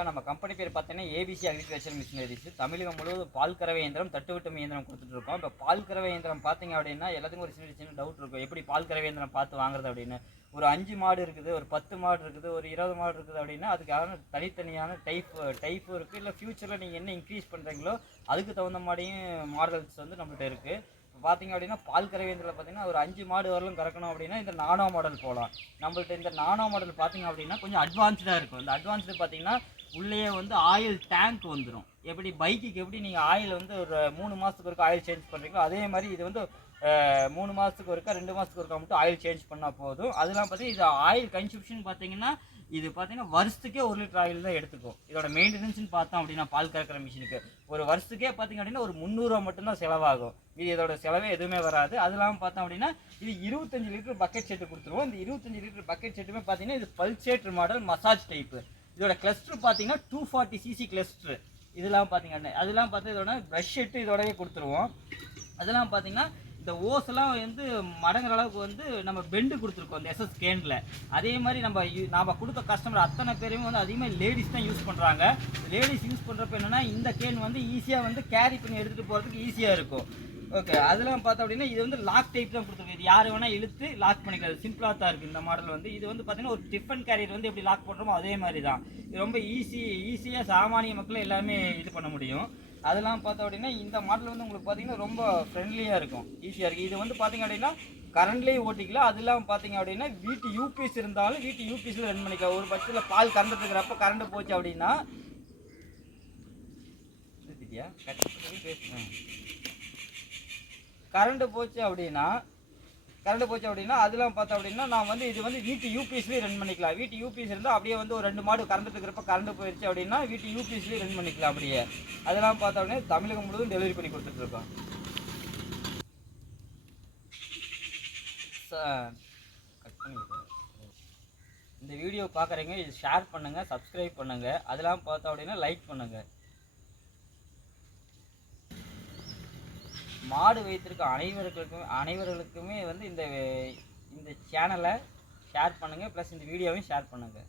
வணக்கம் நம்ம கம்பெனி பேர் பார்த்தீங்கன்னா ஏபிசி அக்ரிகல்ச்சர் மிஷினரிஸ் தமிழகம் முழுவதும் பால் கறவை இயந்திரம் தட்டுவிட்டும் இயந்திரம் கொடுத்துட்ருக்கோம் இப்போ பால் கறவை இயந்திரம் பார்த்தீங்க அப்படின்னா எல்லாத்துக்கும் ஒரு சின்ன சின்ன டவுட் இருக்கும். எப்படி பால் கறவை இயந்திரம் பார்த்து வாங்குறது அப்படின்னு. ஒரு அஞ்சு மாடு இருக்குது ஒரு பத்து மாடு இருக்குது ஒரு இருபது மாடு இருக்குது அப்படின்னா அதுக்கான தனித்தனியான டைப் டைப்பும் இருக்குது இல்லை ஃப்யூச்சரில் நீங்கள் என்ன இன்க்ரீஸ் பண்ணுறீங்களோ அதுக்கு தகுந்த மாதிரியும் மாடல்ஸ் வந்து நம்மள்கிட்ட இருக்குது இப்போ பார்த்தீங்க அப்படின்னா பால் கறவேந்தில் பார்த்தீங்கன்னா ஒரு அஞ்சு மாடு வரலும் கறக்கணும் அப்படின்னா இந்த நானோ மாடல் போகலாம் நம்மள்ட்ட இந்த நானோ மாடல் பார்த்தீங்க அப்படின்னா கொஞ்சம் அட்வான்ஸ்டாக இருக்கும். இந்த அட்வான்ஸ்டு பார்த்தீங்கன்னா உள்ளேயே வந்து ஆயில் டேங்க் வந்துடும் எப்படி பைக்குக்கு எப்படி நீங்கள் ஆயில் வந்து ஒரு மூணு மாதத்துக்கு ஒருக்கா ஆயில் சேஞ்ச் பண்ணுறீங்களோ அதே மாதிரி இது வந்து மூணு மாதத்துக்கு ஒருக்கா ரெண்டு மாதத்துக்கு ஒருக்கா மட்டும் ஆயில் சேஞ்ச் பண்ணால் போதும். அதெல்லாம் பார்த்தீங்கன்னா இது ஆயில் கன்சப்ஷன் பார்த்தீங்கன்னா இது பார்த்தீங்கன்னா வருஷத்துக்கே ஒரு லிட்டர் ஆயில் தான் எடுத்துக்கும். இதோட மெயின்டெனன்ஸ்னு பார்த்தோம் அப்படின்னா பால் கறக்கிற மிஷினுக்கு ஒரு வருஷத்துக்கே பார்த்தீங்க அப்படின்னா ஒரு முந்நூறுவா மட்டும்தான் செலவாகும். இது இதோட செலவே எதுவுமே வராது. அது இல்லாமல் பார்த்தோம் அப்படின்னா இது இருபத்தஞ்சு லிட்டர் பக்கெட் செட்டு கொடுத்துருவோம். இந்த இருபத்தஞ்சு லிட்டர் பக்கெட் செட்டுமே பார்த்தீங்கன்னா இது பல்சேட்ரு மாடல் மசாஜ் டைப்பு இதோட கிளஸ்டர் பார்த்தீங்கன்னா டூ ஃபார்ட்டி சிசி கிளஸ்டர் இதெல்லாம் பார்த்தீங்கன்னா அதெல்லாம் பார்த்து இதோட ப்ரஷ் செட்டு இதோடவே கொடுத்துருவோம். அதெல்லாம் பார்த்தீங்கன்னா இந்த ஓஸ்லாம் வந்து மடங்குற அளவுக்கு வந்து நம்ம பெண்டு கொடுத்துருக்கோம் இந்த எஸ்எஸ் கேனில் அதே மாதிரி நம்ம நாம் கொடுத்த கஸ்டமர் அத்தனை பேருமே வந்து அதிகமாக லேடிஸ் தான் யூஸ் பண்ணுறாங்க லேடிஸ் யூஸ் பண்ணுறப்ப என்னென்னா இந்த கேன் வந்து ஈஸியாக வந்து கேரி பண்ணி எடுத்துகிட்டு போகிறதுக்கு ஈஸியாக இருக்கும். ஓகே அதெல்லாம் பார்த்தோம் அப்படின்னா இது வந்து லாக் டைப் தான் கொடுத்துருக்கு இது யார் வேணால் இழுத்து லாக் பண்ணிக்கலாம். சிம்பிளாக தான் இருக்குது இந்த மாடல் வந்து. இது வந்து பார்த்தீங்கன்னா ஒரு டிஃபன் கேரியர் வந்து எப்படி லாக் பண்ணுறோமோ அதே மாதிரி தான். இது ரொம்ப ஈஸி ஈஸியாக சாமானிய மக்கள் எல்லாமே இது பண்ண முடியும். அதெல்லாம் பார்த்தோம் அப்படின்னா இந்த மாடல் வந்து உங்களுக்கு பார்த்தீங்கன்னா ரொம்ப ஃப்ரெண்ட்லியாக இருக்கும். ஈஸியாக இருக்குது இது வந்து பார்த்தீங்க அப்படின்னா கரண்ட்லேயே ஓட்டிக்கலாம் அது இல்லாமல் பார்த்தீங்க அப்படின்னா வீட்டு யூபிஎஸ் இருந்தாலும் வீட்டு யூபிஎஸ்ல ரன் பண்ணிக்கலாம். ஒரு பட்சத்தில் பால் கறந்துட்டு இருக்கிறப்ப கரண்ட் போச்சு அப்படின்னா. கரண்ட் போச்சு அப்படின்னா கரண்ட் போச்சு அப்படின்னா அதெல்லாம் பார்த்தோம் அப்படின்னா நான் வந்து இது வந்து வீட்டு யூபிஎஸ்லேயே ரன் பண்ணிக்கலாம். வீட்டு யூபிஎஸ் இருந்தால் அப்படியே வந்து ஒரு ரெண்டு மாடு கரண்ட் இருக்கிறப்ப கரண்ட் போயிடுச்சு அப்படின்னா வீட்டு யூபிஎஸ்லேயே ரன் பண்ணிக்கலாம் அப்படியே. அதெல்லாம் பார்த்தோம் அப்படின்னா தமிழகம் முழுவதும் டெலிவரி பண்ணி கொடுத்துட்ருக்கோம் பண்ணி இந்த வீடியோ பார்க்குறீங்க இது ஷேர் பண்ணுங்கள் சப்ஸ்கிரைப் பண்ணுங்கள் அதெல்லாம் பார்த்தோம் அப்படின்னா லைக் பண்ணுங்கள் மாடு வைத்திருக்க அனைவர்களுக்கும் அனைவர்களுக்குமே வந்து இந்த இந்த சேனலை ஷேர் பண்ணுங்கள் ப்ளஸ் இந்த வீடியோவையும் ஷேர் பண்ணுங்கள்